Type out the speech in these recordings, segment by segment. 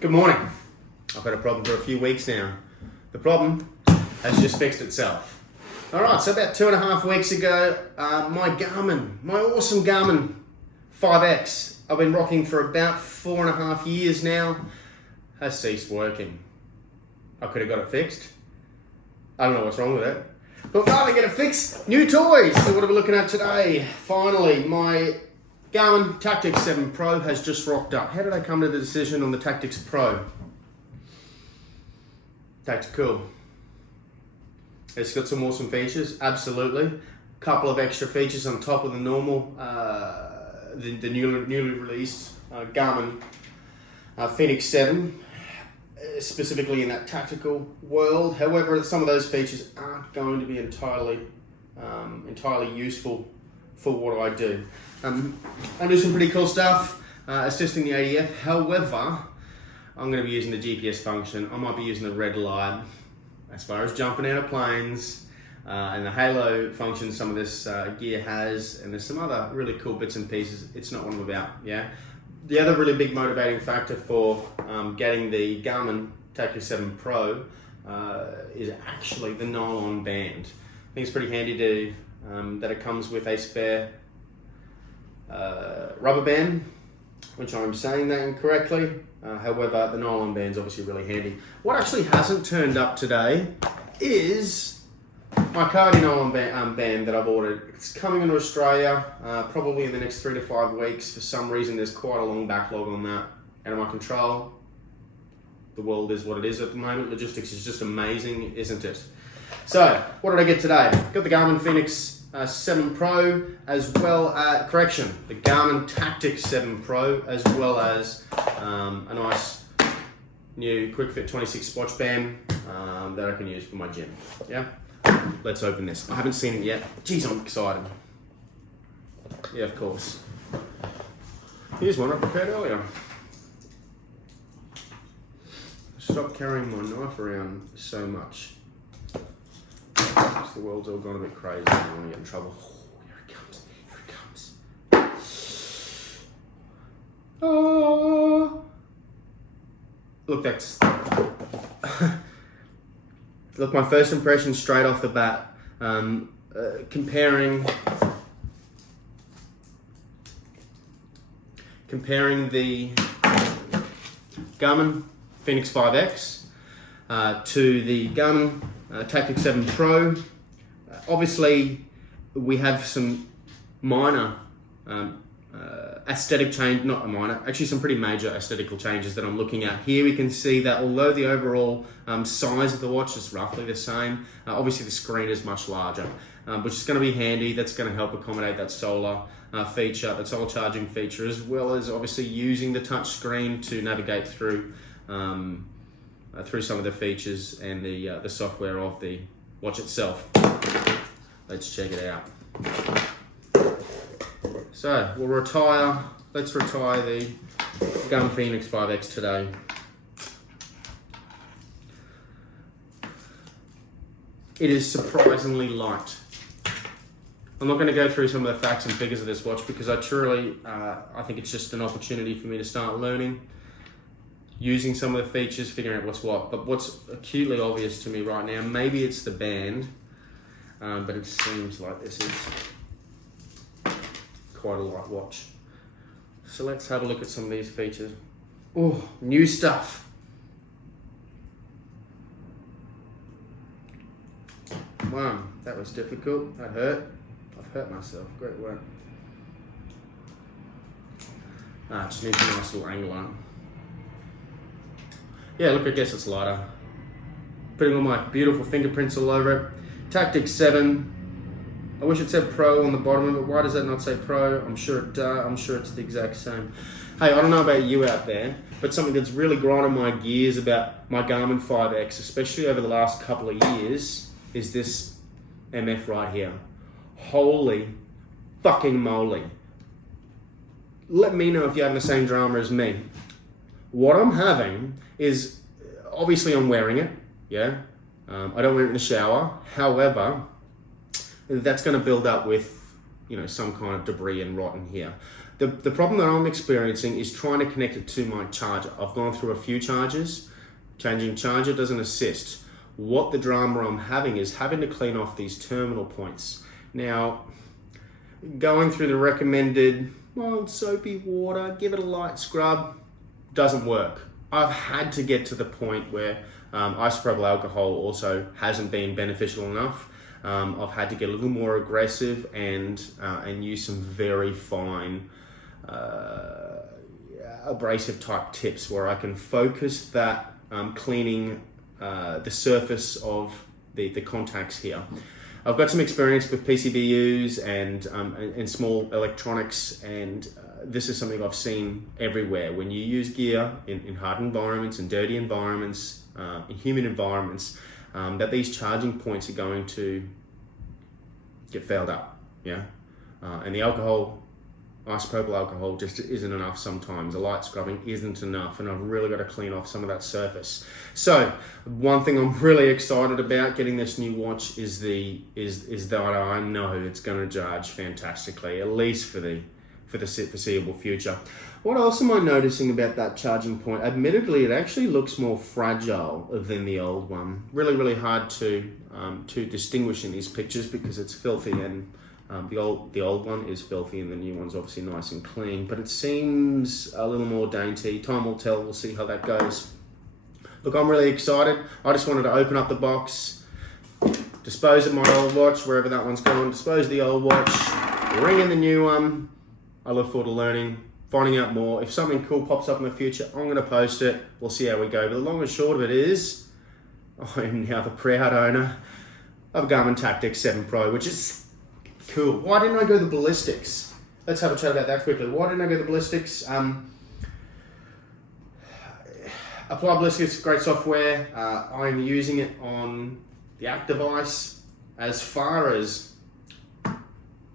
Good morning. I've had a problem for a few weeks now. The problem has just fixed itself. Alright, so about 2.5 weeks ago, my awesome Garmin 5X, I've been rocking for about 4.5 years now, has ceased working. I could have got it fixed. I don't know what's wrong with it. But rather get it fixed, new toys. So what are we looking at today? Finally, my Garmin Tactix 7 Pro has just rocked up. How did I come to the decision on the Tactix Pro? Tacticool. It's got some awesome features, absolutely. A couple of extra features on top of the normal, the newly released Garmin Fenix 7, specifically in that tactical world. However, some of those features aren't going to be entirely useful for what I do. I do some pretty cool stuff, assisting the ADF. However, I'm going to be using the GPS function. I might be using the red light as far as jumping out of planes, and the halo function some of this gear has, and there's some other really cool bits and pieces. It's not what I'm about, yeah? The other really big motivating factor for getting the Garmin Tactix 7 Pro is actually the nylon band. I think it's pretty handy that it comes with a spare rubber band, which I'm saying that incorrectly. However, the nylon band's obviously really handy. What actually hasn't turned up today is my cardio nylon band that I've ordered. It's coming into Australia probably in the next 3 to 5 weeks. For some reason, there's quite a long backlog on that out of my control. The world is what it is at the moment. Logistics is just amazing, isn't it? So, what did I get today? Got the Garmin Fenix 7 Pro, as well as, the Garmin Tactix 7 Pro, as well as a nice new Quick Fit 26 watch band that I can use for my gym. Yeah? Let's open this. I haven't seen it yet. Jeez, I'm excited. Yeah, of course. Here's one I prepared earlier. Stop carrying my knife around so much. The world's all gone a bit crazy. I don't want to get in trouble. Oh, here it comes. Here it comes. Oh. Look, that's... Look, my first impression straight off the bat, comparing the Garmin Fenix 5X to the Garmin Tactix 7 Pro. Obviously, we have some minor aesthetic change, not minor, actually some pretty major aesthetical changes that I'm looking at. Here we can see that although the overall size of the watch is roughly the same, obviously the screen is much larger, which is going to be handy. That's going to help accommodate that solar feature, that solar charging feature, as well as obviously using the touch screen to navigate through some of the features and the software of the watch itself. Let's check it out. So let's retire the Garmin Fenix 5X today. It is surprisingly light. I'm not going to go through some of the facts and figures of this watch because I think it's just an opportunity for me to start learning, using some of the features, figuring out what's what. But what's acutely obvious to me right now, maybe it's the band, but it seems like this is quite a light watch. So let's have a look at some of these features. Oh, new stuff. Wow, that was difficult. That hurt. I've hurt myself. Great work. Just needs a nice little angle on it. Yeah, look, I guess it's lighter. Putting all my beautiful fingerprints all over it. Tactix 7. I wish it said Pro on the bottom of it. Why does that not say Pro? I'm sure it's the exact same. Hey, I don't know about you out there, but something that's really grinding my gears about my Garmin 5X, especially over the last couple of years, is this MF right here. Holy fucking moly. Let me know if you're having the same drama as me. What I'm having is, obviously I'm wearing it, yeah? I don't wear it in the shower. However, that's going to build up with, some kind of debris and rot in here. The problem that I'm experiencing is trying to connect it to my charger. I've gone through a few chargers. Changing charger doesn't assist. What the drama I'm having is having to clean off these terminal points. Now, going through the recommended mild soapy water, give it a light scrub, doesn't work. I've had to get to the point where isopropyl alcohol also hasn't been beneficial enough. I've had to get a little more aggressive and use some very fine abrasive type tips where I can focus that cleaning the surface of the contacts here. I've got some experience with PCBUs and small electronics, and this is something I've seen everywhere. When you use gear in hard environments, in dirty environments, in humid environments, that these charging points are going to get fouled up, yeah? And the alcohol, isopropyl alcohol, just isn't enough sometimes. A light scrubbing isn't enough, and I've really got to clean off some of that surface. So one thing I'm really excited about getting this new watch is that I know it's going to charge fantastically, at least for the foreseeable future. What else am I noticing about that charging point? Admittedly, it actually looks more fragile than the old one. Really hard to distinguish in these pictures because it's filthy, and the old one is filthy and the new one's obviously nice and clean, but it seems a little more dainty. Time will tell, we'll see how that goes. Look, I'm really excited. I just wanted to open up the box, dispose of my old watch, wherever that one's gone, dispose of the old watch, ring in the new one. I look forward to learning, finding out more. If something cool pops up in the future, I'm going to post it. We'll see how we go. But the long and short of it is, I am now the proud owner of a Garmin Tactix 7 Pro, which is cool. Why didn't I go the ballistics? Let's have a chat about that quickly. Why didn't I go the ballistics? Apply Ballistics, great software. I'm using it on the Act device. As far as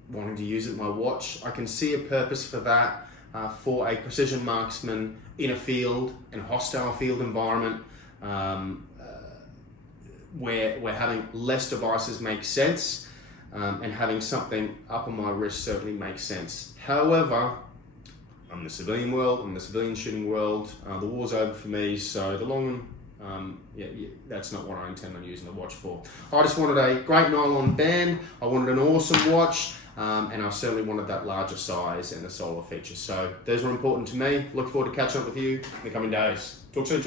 wanting to use it in my watch, I can see a purpose for that, for a precision marksman in a field, in a hostile field environment, where having less devices makes sense, and having something up on my wrist certainly makes sense. However, I'm in the civilian world, I'm in the civilian shooting world, the war's over for me, so the long that's not what I intend on using the watch for. I just wanted a great nylon band, I wanted an awesome watch, and I certainly wanted that larger size and the solar features. So those were important to me. Look forward to catching up with you in the coming days. Talk soon.